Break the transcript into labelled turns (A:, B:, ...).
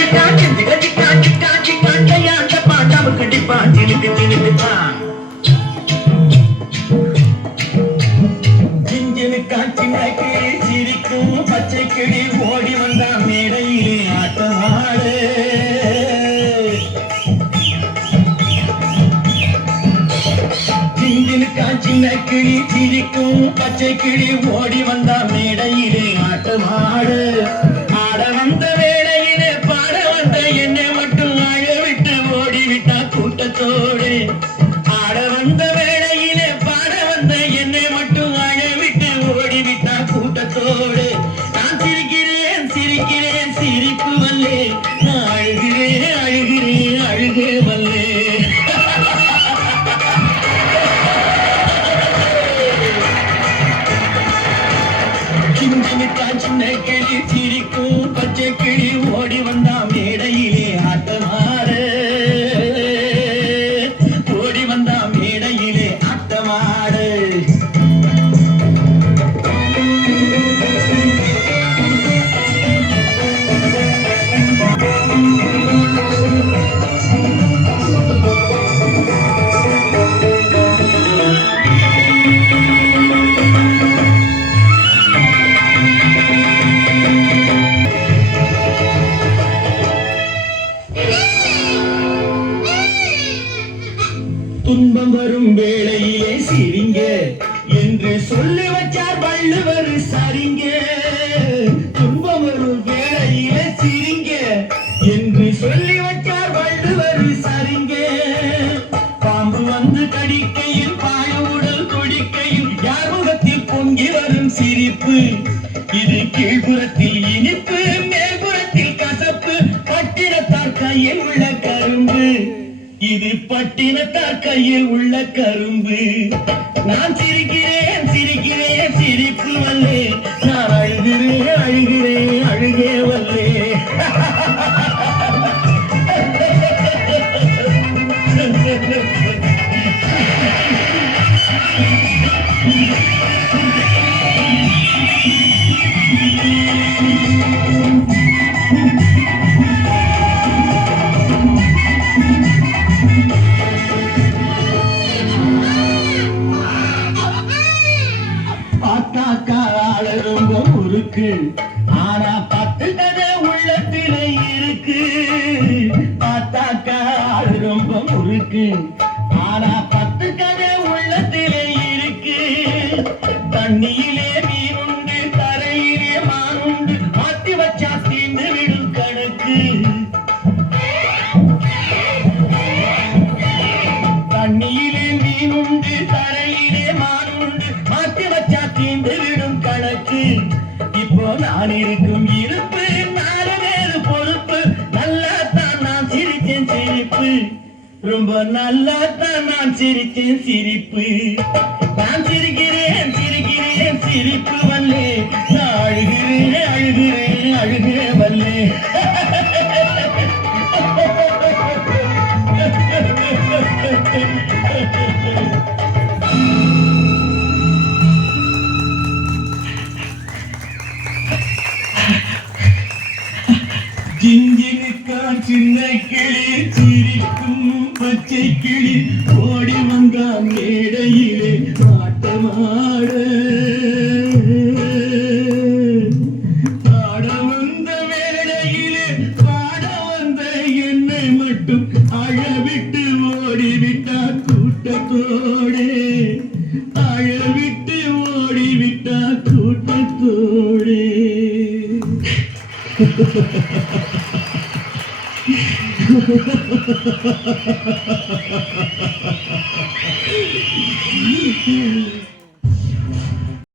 A: சிக்கா சிக்கா சிக்கா சிக்கா சிக்கா கையாண்ட பாட்டாவுக்கு டிப்பான் சிலுக்கு சிலுக்குப்பான் சிஞ்சனு காற்றினாக்கு சிரிக்கும் பச்சை கிளி ஓடி வந்தா மேடையிலே ஆட்டமாடு சிஞ்சினு காஞ்சின கிளி சிரிக்கும் பச்சை கிளி ஓடி வந்தா மேடையிலே ஆட்டமாடு விட்டா கூட்டத்தோடு. ஆட வந்த வேளையிலே பாட வந்த என்னை மட்டும் அழ விட்டு ஓடிவிட்டா கூட்டத்தோடு. நான் சிரிக்கிறேன் சிரிக்கிறேன் சிரிப்பு வல்லே. நான் அழுகிறேன் அழுகிறேன் அழுகே வல்லே. சின்ன காஞ்சின கிளி சிரிக்கும் வரும் வேளையிலே சிரிங்க என்று சொல்லி வச்சார் வள்ளுவர் சரிங்க. துன்பம் வரும் வேளையிலே சிரிங்க என்று சொல்லி வச்சார் வள்ளுவர் சரிங்க. பாம்பு வந்து கடிக்கையில் பாய உடல் துடிக்கையில் யார் முகத்தில் பொங்கி வரும் சிரிப்பு. இது கீழ்புறத்தில் இனிப்பு மேல்புறத்தில் கசப்பு. பட்டிடத்தார் கையில் உள்ள கரும்பு. இது பட்டினத்தார் கையில் உள்ள கரும்பு. நான் சிரிக்கிறேன் சிரிக்கிறேன் சிரிப்பு வல்லே. நான் அழுகிறேன். இருக்கு. ஆனா பத்து கதை உள்ளத்திலே இருக்கு. பார்த்தாக்கா ஆள ரொம்ப முறுக்கு ஆனா பத்து கதை உள்ளத்திலே இருக்கு. தண்ணியிலே மீனுண்டு தரையிலே மானுண்டு மாத்தி வச்சா தீர்ந்து விடும் கணக்கு தண்ணியிலே மீனுண்டு தரையிலே மானுண்டு மாத்தி வச்சா தீர்ந்து விடும் கணக்கு இப்போ நான் இருக்கும் இருப்பு நாலு பேரு பொறுப்பு. நல்லா தான் நான் சிரிச்சேன் சிரிப்பு. ரொம்ப நல்லா தான் நான் சிரிச்சேன் சிரிப்பு. நான் சிரிக்கிறேன் சிரிக்கிறேன் சிரிப்பு வல்லே. நான் அழுகிறேன் அழுகிறேன் அழுகிறேன் வல்லே. Thank you. ஜிஞ்சினுக்கான் சின்ன கிளி சிரிக்கும் பச்சை கிளி ஓடி வந்தான் மேடையிலே ஆட்டமாட பாட வந்த வேளையிலே பாட வந்த என்னை மட்டும் அழவிட்டு ஓடிவிட்டார் கூட்டத்தோடே. அழவிட்டு ஓடிவிட்டார் கூட்டத்தோடே. Thank you.